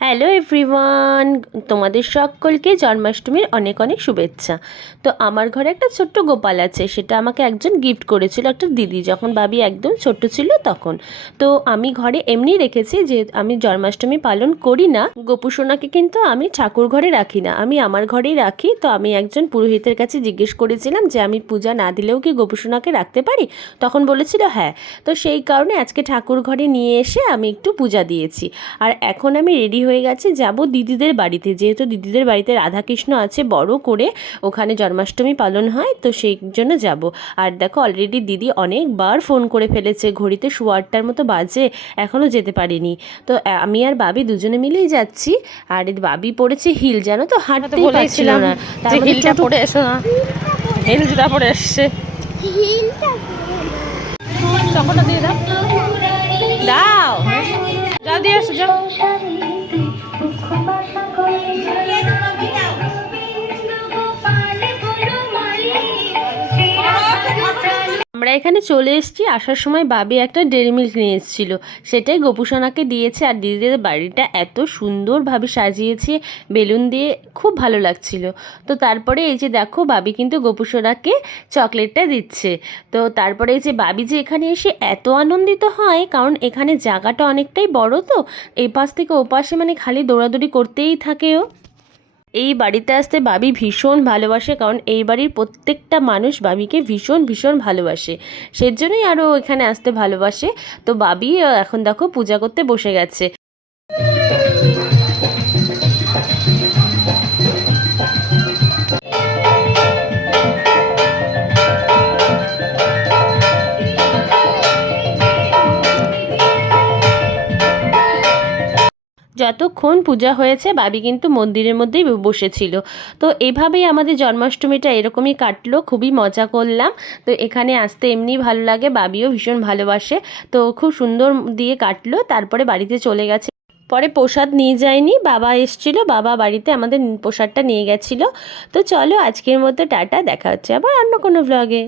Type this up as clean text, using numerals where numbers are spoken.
Hello everyone, তোমাদের সকলকে জন্মাষ্টমীর অনেক অনেক শুভেচ্ছা। তো আমার ঘরে একটা ছোট্ট গোপাল আছে, সেটা আমাকে একজন গিফট করেছিল, একটা দিদি, যখন বাবি একদম ছোট্ট ছিল তখন। তো আমি ঘরে এমনি রেখেছি, যে আমি জন্মাষ্টমী পালন করি না। গোপু সোনাকে কিন্তু আমি ঠাকুর ঘরে রাখি না, আমি আমার ঘরেই রাখি। তো আমি একজন পুরোহিতের কাছে জিজ্ঞেস করেছিলাম যে আমি পূজা না দিলেও কি গোপু সোনাকে রাখতে পারি, তখন বলেছিল হ্যাঁ। তো সেই কারণে আজকে ঠাকুর ঘরে নিয়ে এসে আমি একটু পূজা দিয়েছি। আর এখন আমি রেডি হয়ে গেছে, যাব দিদিদের বাড়িতে, যেহেতু দিদিদের বাড়িতে রাধাকৃষ্ণ আছে বড় করে, ওখানে জন্মাষ্টমী পালন হয়, তো সেই জন্য যাব। আর দেখো অলরেডি দিদি অনেকবার ফোন করে ফেলেছে, ঘড়িতে 8:15 মতো বাজে, এখনও যেতে পারিনি। তো আমি আর বাবি দুজনে মিলেই যাচ্ছি। আর বাবি পড়েছে হিল, জানো তো, হাঁটতেই পারছিল না, তার মধ্যে হিলটা পরে এসো না, হিল জুতা পরে এসছে। চকোটা দিয়ে দাও, দাও, যা দিয়ে এসো, যাও। আমরা এখানে চলে এসেছি। আসার সময় বাবি একটা ডেয়ারি মিল্ক নিয়ে এসেছিলো, সেটাই গোপুসোনাকে দিয়েছে। আর দিদিদের বাড়িটা এত সুন্দরভাবে সাজিয়েছে বেলুন দিয়ে, খুব ভালো লাগছিল। তো তারপরে এই যে দেখো, বাবি কিন্তু গোপুসোনাকে চকলেটটা দিচ্ছে। তো তারপরে এই যে বাবি যে এখানে এসে এত আনন্দিত হয়, কারণ এখানে জায়গাটা অনেকটাই বড়, তো এই পাশ থেকে ও পাশে মানে খালি দৌড়াদৌড়ি করতেই থাকে ও। এই বাড়িতে আসতে বাবি ভীষণ ভালোবাসে, কারণ এই বাড়ির প্রত্যেকটা মানুষ বাবিকে ভীষণ ভীষণ ভালোবাসে, সেজন্যই আরও এখানে আসতে ভালোবাসে। তো বাবি এখন দেখো পূজা করতে বসে গেছে। যতক্ষণ পূজা হয়েছে বাবি কিন্তু মন্দিরের মধ্যেই বসেছিল। তো এভাবেই আমাদের জন্মাষ্টমীটা এরকমই কাটলো, খুবই মজা করলাম। তো এখানে আসতে এমনি ভালো লাগে, বাবিও ভীষণ ভালোবাসে, তো খুব সুন্দর দিয়ে কাটলো। তারপরে বাড়িতে চলে গেছে। পরে প্রসাদ নিয়ে যায়নি, বাবা এসছিল, বাবা বাড়িতে আমাদের প্রসাদটা নিয়ে গেছিলো। তো চলো আজকের মতো টাটা, দেখা হচ্ছে আবার অন্য কোনো ব্লগে।